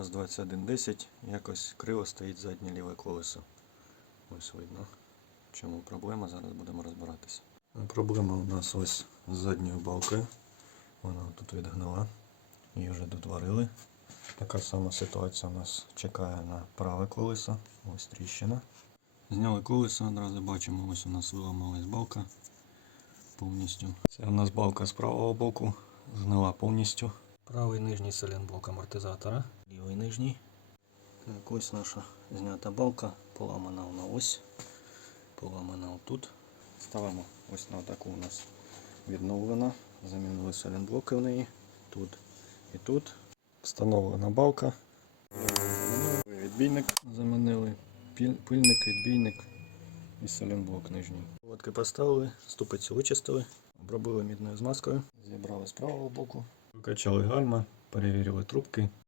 ВАЗ-2110, якось криво стоїть заднє ліве колесо. Ось видно, в чому проблема, зараз будемо розбиратися. Проблема у нас ось з задньою балкою. Вона тут відгнила, її вже дотворили. Така сама ситуація у нас чекає на праве колесо. Ось тріщина. Зняли колесо, одразу бачимо, ось у нас виламалась балка повністю. Це у нас балка з правого боку, згнила повністю. Правий нижній сайлентблок амортизатора, лівий нижній. Так, ось наша знята балка, поламана вона ось, поламана отут. Ставимо ось на таку у нас відновлена. Замінили сайлентблоки в неї, тут і тут. Встановлена балка. Відбійник замінили, пильник, відбійник і сайлентблок нижній. Проводки поставили, ступицю вичистили, обробили мідною змазкою, зібрали з правого боку, викачали гальма, перевірили трубки.